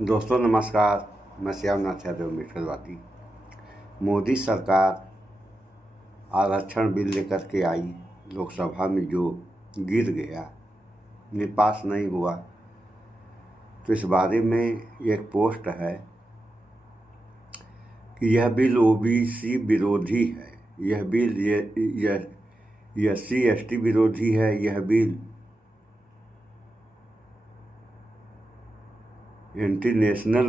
दोस्तों नमस्कार, मैं श्यामनाथ यादव मिठलवादी। मोदी सरकार आरक्षण बिल लेकर के आई, लोकसभा में जो गिर गया, पास नहीं हुआ। तो इस बारे में एक पोस्ट है कि यह बिल ओबीसी विरोधी है, यह बिल SC ST विरोधी है, यह बिल इंटरनेशनल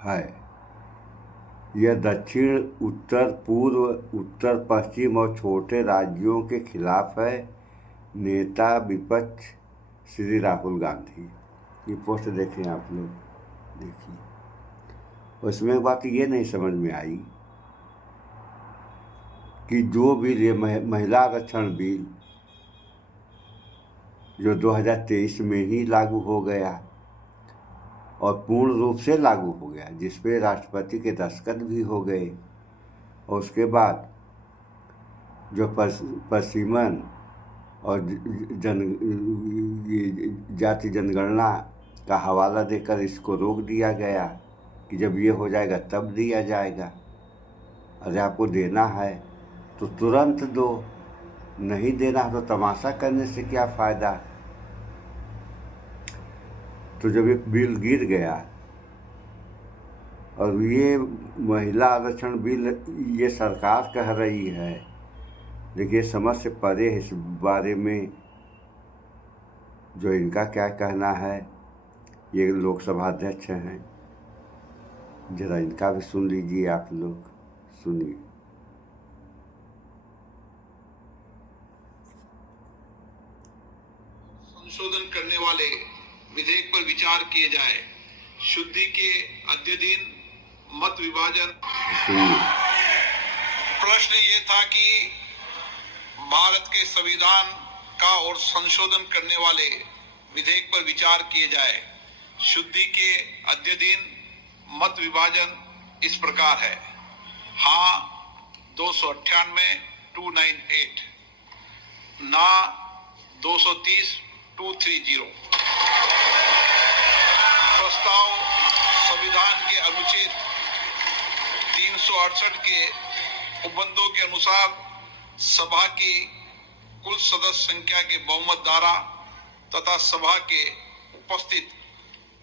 है, यह दक्षिण, उत्तर, पूर्व, उत्तर पश्चिम और छोटे राज्यों के खिलाफ है। नेता विपक्ष श्री राहुल गांधी। ये पोस्ट देखें आप लोग, देखिए। उसमें बात ये नहीं समझ में आई कि जो बिल, ये महिला आरक्षण बिल जो 2023 में ही लागू हो गया और पूर्ण रूप से लागू हो गया, जिस पे राष्ट्रपति के दस्तखत भी हो गए, और उसके बाद जो पश्चिमन और जाति जनगणना का हवाला देकर इसको रोक दिया गया कि जब ये हो जाएगा तब दिया जाएगा। अगर आपको देना है तो तुरंत दो, नहीं देना है तो तमाशा करने से क्या फ़ायदा। तो जब ये बिल गिर गया और ये महिला आरक्षण बिल ये सरकार कह रही है, देखिए समझ से परे है इस बारे में जो इनका क्या कहना है। ये लोकसभा अध्यक्ष हैं, जरा इनका भी सुन लीजिए आप लोग, सुनिए। संशोधन करने वाले विधेयक पर विचार किए जाए। शुद्धि के अद्य दिन मत विभाजन। प्रश्न ये था कि भारत के संविधान का और संशोधन करने वाले विधेयक पर विचार किए जाए। शुद्धि के अद्य दिन मत विभाजन इस प्रकार है। हाँ 298 298, ना 230 230। प्रस्ताव संविधान के अनुच्छेद 368 के उपबंधों के अनुसार सभा की कुल सदस्य संख्या के बहुमत द्वारा तथा सभा के उपस्थित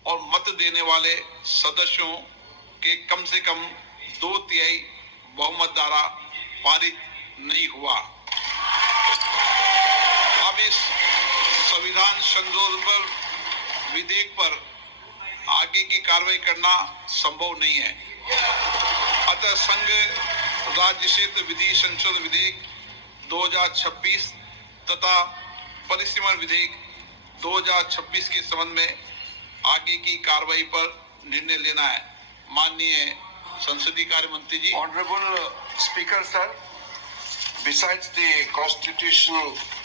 और मत देने वाले सदस्यों के कम से कम 2/3 बहुमत द्वारा पारित नहीं हुआ। अब इस संविधान संशोधन पर विधेयक पर आगे की कार्रवाई करना संभव नहीं है। अतः संघ राज्य क्षेत्र विधि संशोधन विधेयक 2026 तथा परिसीमन विधेयक 2026 के संबंध में आगे की कार्रवाई पर निर्णय लेना है। माननीय संसदीय कार्य मंत्री जी। Honourable speaker sir, besides the Constitution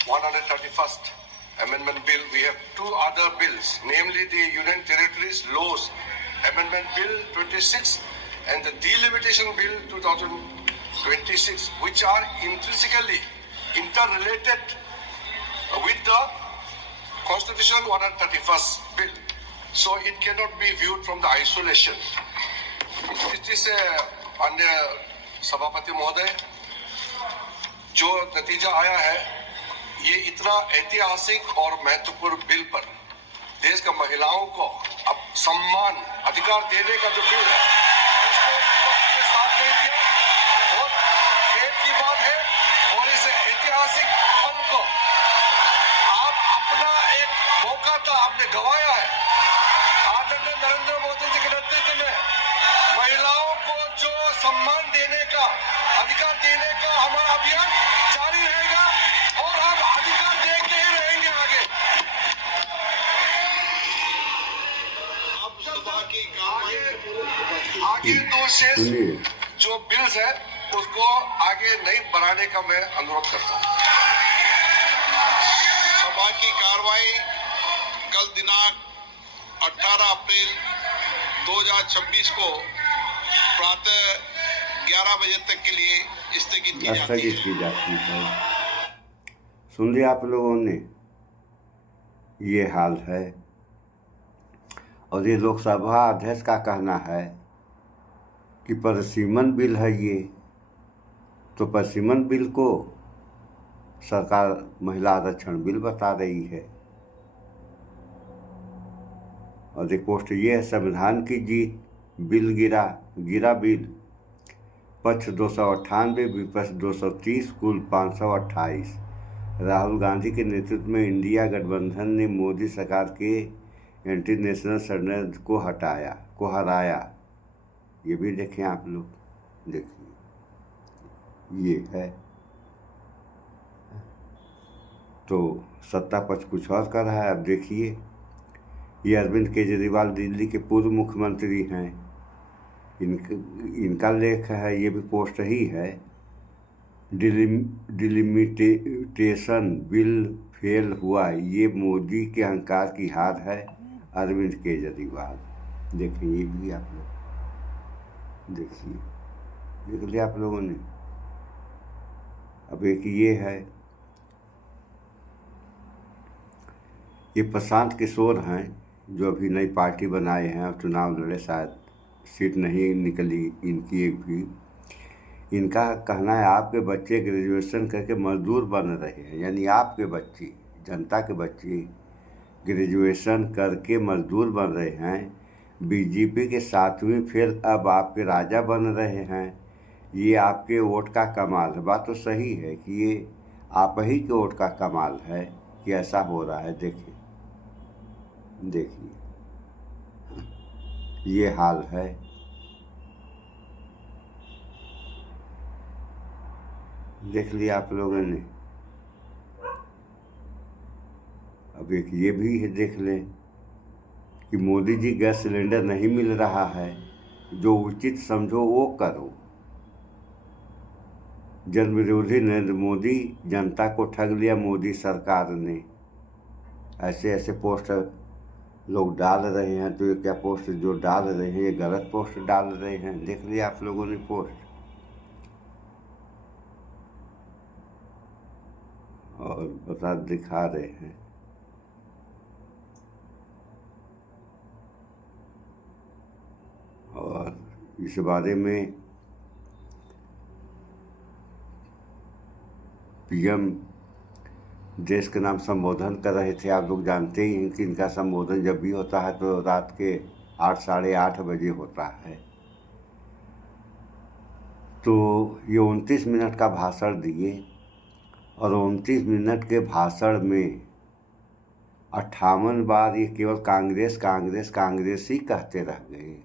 131st Amendment Bill, we have two other bills, namely the Union Territories Laws Amendment Bill 26 and the Delimitation Bill 2026, which are intrinsically interrelated with the Constitution 131st Bill. So it cannot be viewed from the isolation. इससे अन्य सभापति महोदय, जो नतीजा आया है, ये इतना ऐतिहासिक और महत्वपूर्ण बिल पर देश का महिलाओं को अब सम्मान अधिकार देने का जो बिल है, उसको के साथ नहीं दिया। बहुत खेद की बात है। और इस ऐतिहासिक पल को आप अपना एक मौका था, आपने गंवाया है। आदरणीय नरेंद्र मोदी जी के नेतृत्व में महिलाओं को जो सम्मान देने का, अधिकार देने का हमारा अभियान जारी रहेगा और हम अधिकार देते ही रहेंगे आगे। अब सभा की कार्रवाई आगे तो शेष जो बिल्स है उसको आगे नहीं बढ़ाने का मैं अनुरोध करता हूँ। सभा की कार्रवाई कल दिनांक 18 अप्रैल 2026 को प्रातः 11 बजे तक के लिए स्थगित की जाती है। सुन लिया आप लोगों ने, ये हाल है। और ये लोकसभा अध्यक्ष का कहना है कि परसिमन बिल है ये, तो परसिमन बिल को सरकार महिला आरक्षण बिल बता रही है। और एक पोस्ट ये है, संविधान की जीत, बिल गिरा बिल, पक्ष 298 विपक्ष 230 कुल 528। राहुल गांधी के नेतृत्व में इंडिया गठबंधन ने मोदी सरकार के एंटी नेशनल षड्यंत्र को हराया। ये भी देखें आप लोग, देखिए ये है। तो सत्ता पक्ष कुछ और कर रहा है। अब देखिए, ये अरविंद केजरीवाल दिल्ली के पूर्व मुख्यमंत्री हैं, इनका लेख है, ये भी पोस्ट ही है। डिलिमिटेशन बिल फेल हुआ, ये मोदी के अहंकार की हार है, अरविंद केजरीवाल। देखिए ये भी आप लोग देखिए, देख लिया आप लोगों ने। अब एक ये है, ये प्रशांत किशोर हैं जो अभी नई पार्टी बनाए हैं और चुनाव लड़े, शायद सीट नहीं निकली इनकी एक भी। इनका कहना है आपके बच्चे ग्रेजुएशन करके मजदूर बन रहे हैं, यानी आपके बच्चे, जनता के बच्चे ग्रेजुएशन करके मजदूर बन रहे हैं। बीजेपी के 7वीं फेल अब आपके राजा बन रहे हैं। ये आपके वोट का कमाल है। बात तो सही है कि ये आप ही के वोट का कमाल है कि ऐसा हो रहा है। देखिए ये हाल है। देख लिया आप लोगों ने। अब एक ये भी है, देख लें कि मोदी जी गैस सिलेंडर नहीं मिल रहा है, जो उचित समझो वो करो। जन विरोधी नरेंद्र मोदी, जनता को ठग लिया मोदी सरकार ने। ऐसे पोस्टर लोग डाल रहे हैं। तो ये क्या पोस्ट जो डाल रहे हैं, ये गलत पोस्ट डाल रहे हैं। देख लिया आप लोगों ने पोस्ट। और बता दिखा रहे हैं। और इस बारे में पीएम देश के नाम संबोधन कर रहे थे। आप लोग जानते ही हैं कि इनका संबोधन जब भी होता है तो रात के 8 साढ़े 8 बजे होता है। तो ये 29 मिनट का भाषण दिए और 29 मिनट के भाषण में 58 बार ये केवल कांग्रेस कांग्रेस कांग्रेस ही कहते रह गए।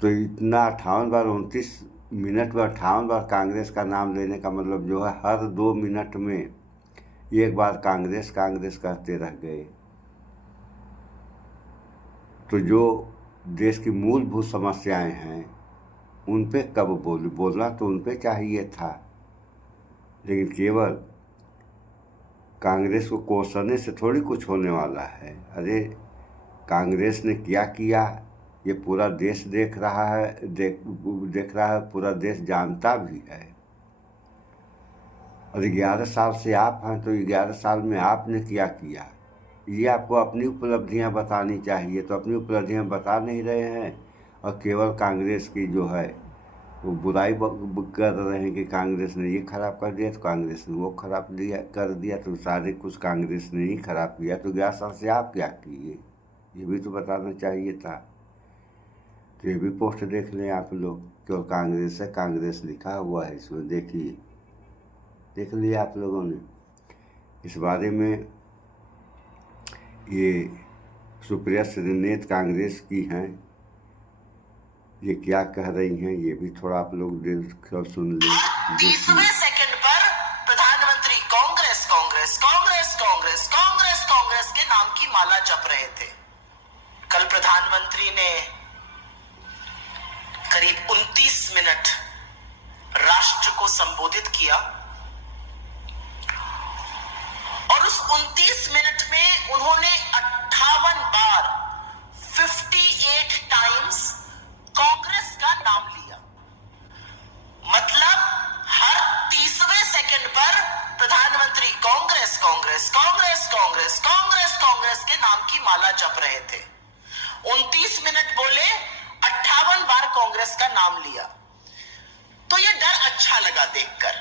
तो इतना 58 बार 29 मिनट में 58 बार कांग्रेस का नाम लेने का मतलब जो है, हर 2 मिनट में एक बार कांग्रेस कांग्रेस कहते रह गए। तो जो देश की मूलभूत समस्याएं हैं उन पे कब बोलना तो उन पे चाहिए था, लेकिन केवल कांग्रेस को कोसने से थोड़ी कुछ होने वाला है। अरे कांग्रेस ने क्या किया ये पूरा देश देख रहा है, देख रहा है, पूरा देश जानता भी है। और 11 साल से आप हैं, तो 11 साल में आपने क्या किया, ये आपको अपनी उपलब्धियां बतानी चाहिए। तो अपनी उपलब्धियां बता नहीं रहे हैं और केवल कांग्रेस की जो है वो बुराई कर रहे हैं कि कांग्रेस ने ये खराब कर दिया, तो कांग्रेस ने वो खराब कर दिया, तो सारे कुछ कांग्रेस ने ही खराब किया। तो 11 साल से आप क्या किए, ये भी तो बताना चाहिए था। तो ये भी पोस्ट देख लें आप लोग, केवल कांग्रेस है, कांग्रेस लिखा हुआ है इसमें। देखिए, देख लिया आप लोगों ने। इस बारे में ये सुप्रिया श्रीनेत कांग्रेस की हैं, ये क्या कह रही हैं ये भी थोड़ा आप लोग सुन लें। 30वें सेकंड पर प्रधानमंत्री कांग्रेस कांग्रेस कांग्रेस कांग्रेस कांग्रेस कांग्रेस के नाम की माला जप रहे थे। कल प्रधानमंत्री ने करीब 29 मिनट राष्ट्र को संबोधित किया और उस 29 मिनट में उन्होंने 58 बार 58 टाइम्स कांग्रेस का नाम लिया। मतलब हर 30वें सेकंड पर प्रधानमंत्री कांग्रेस कांग्रेस कांग्रेस कांग्रेस कांग्रेस कांग्रेस के नाम की माला जप रहे थे। 29 मिनट बोले, 58 बार कांग्रेस का नाम लिया। तो ये डर अच्छा लगा देखकर,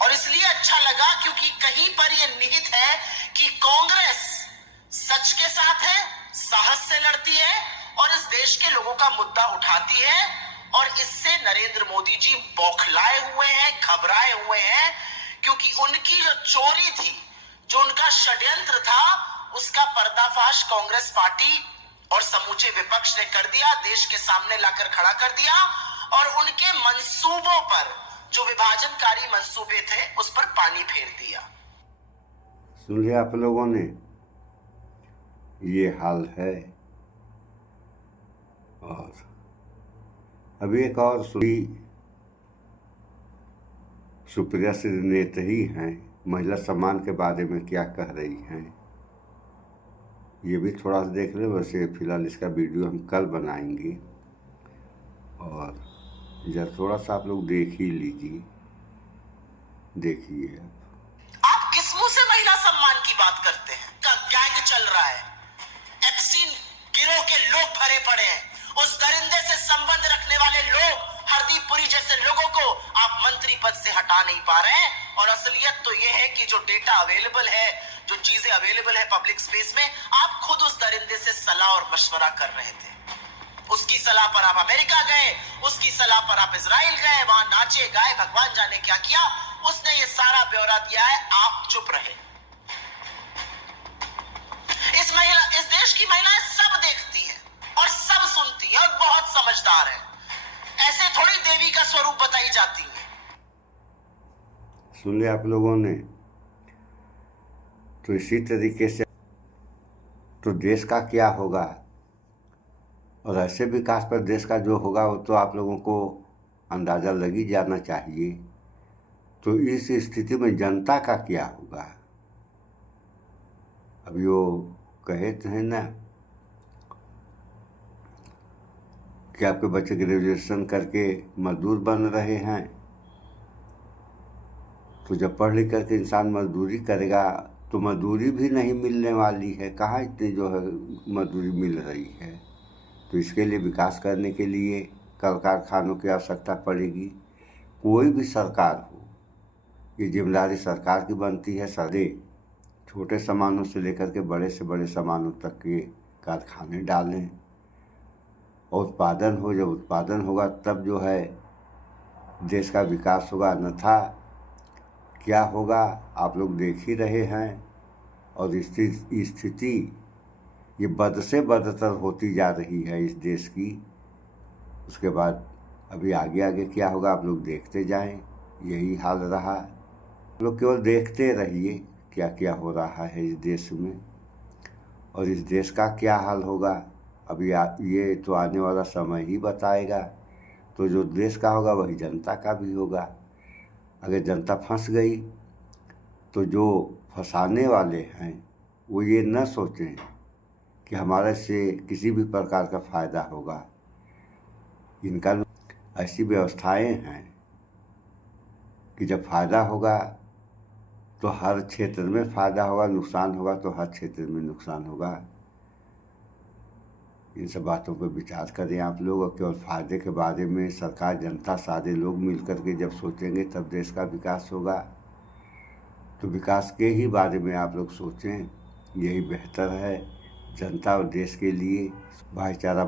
और इसलिए अच्छा लगा क्योंकि कहीं पर यह निहित है कि कांग्रेस सच के साथ है, साहस से लड़ती है और इस देश के लोगों का मुद्दा उठाती है। और इससे नरेंद्र मोदी जी बौखलाए हुए हैं, घबराए हुए हैं, क्योंकि उनकी जो चोरी थी, जो उनका षड्यंत्र था, उसका पर्दाफाश कांग्रेस पार्टी और समूचे विपक्ष ने कर दिया, देश के सामने लाकर खड़ा कर दिया। और उनके मंसूबों पर, जो विभाजनकारी मंसूबे थे, उस पर पानी फेर दिया। सुन लिया आप लोगों ने, ये हाल है। और अभी एक और सुप्रिया श्रीनेत ही हैं, महिला सम्मान के बारे में क्या कह रही हैं, ये भी थोड़ा सा देख लें। वैसे फिलहाल इसका वीडियो हम कल बनाएंगे, और जब थोड़ा सा आप लोग देख ही लीजिए, देखिए। आप किस मुंह से महिला सम्मान की बात करते हैं? का गैंग चल रहा है, एप्स्टीन गिरोह के लोग भरे पड़े हैं। उस दरिंदे से संबंध रखने वाले लोग, हरदीप पुरी जैसे लोगों को आप मंत्री पद से हटा नहीं पा रहे हैं। और असलियत तो यह है कि जो डेटा अवेलेबल है, जो चीजें अवेलेबल है पब्लिक स्पेस में, आप खुद उस दरिंदे से सलाह और मशवरा कर रहे थे। उसकी सलाह पर आप अमेरिका गए, उसकी सलाह पर आप इजराइल गए, वहां नाचे गाए, भगवान जाने क्या किया। उसने ये सारा ब्यौरा दिया है, आप चुप रहे। इस देश की महिलाएं सब देखती हैं और सब सुनती हैं और बहुत समझदार हैं। ऐसे थोड़ी देवी का स्वरूप बताई जाती है। सुन लिया आप लोगों ने। तो इसी तरीके से तो देश का क्या होगा, और ऐसे विकास पर देश का जो होगा वो तो आप लोगों को अंदाज़ा लग ही जाना चाहिए। तो इस स्थिति में जनता का क्या होगा? अभी वो कहे हैं ना कि आपके बच्चे ग्रेजुएशन करके मजदूर बन रहे हैं, तो जब पढ़ लिख करके इंसान मजदूरी करेगा तो मजदूरी भी नहीं मिलने वाली है। कहाँ इतनी जो है मजदूरी मिल रही है? तो इसके लिए विकास करने के लिए कल कारखानों की आवश्यकता पड़ेगी। कोई भी सरकार हो, ये जिम्मेदारी सरकार की बनती है। सदे छोटे सामानों से लेकर के बड़े से बड़े सामानों तक के कारखाने डालें और उत्पादन हो। जब उत्पादन होगा तब जो है देश का विकास होगा, अन्यथा क्या होगा आप लोग देख ही रहे हैं। और स्थिति ये बद से बदतर होती जा रही है इस देश की। उसके बाद अभी आगे आगे क्या होगा आप लोग देखते जाएं। यही हाल रहा, आप लोग केवल देखते रहिए क्या क्या हो रहा है इस देश में, और इस देश का क्या हाल होगा अभी ये तो आने वाला समय ही बताएगा। तो जो देश का होगा वही जनता का भी होगा। अगर जनता फंस गई तो जो फंसाने वाले हैं वो ये न सोचें कि हमारे से किसी भी प्रकार का फ़ायदा होगा। इनका ऐसी व्यवस्थाएं हैं कि जब फ़ायदा होगा तो हर क्षेत्र में फ़ायदा होगा, नुकसान होगा तो हर क्षेत्र में नुकसान होगा। इन सब बातों पर विचार करें आप लोग। और केवल फ़ायदे के बारे में सरकार, जनता, सारे लोग मिलकर के जब सोचेंगे तब देश का विकास होगा। तो विकास के ही बारे में आप लोग सोचें, यही बेहतर है जनता और देश के लिए। भाईचारा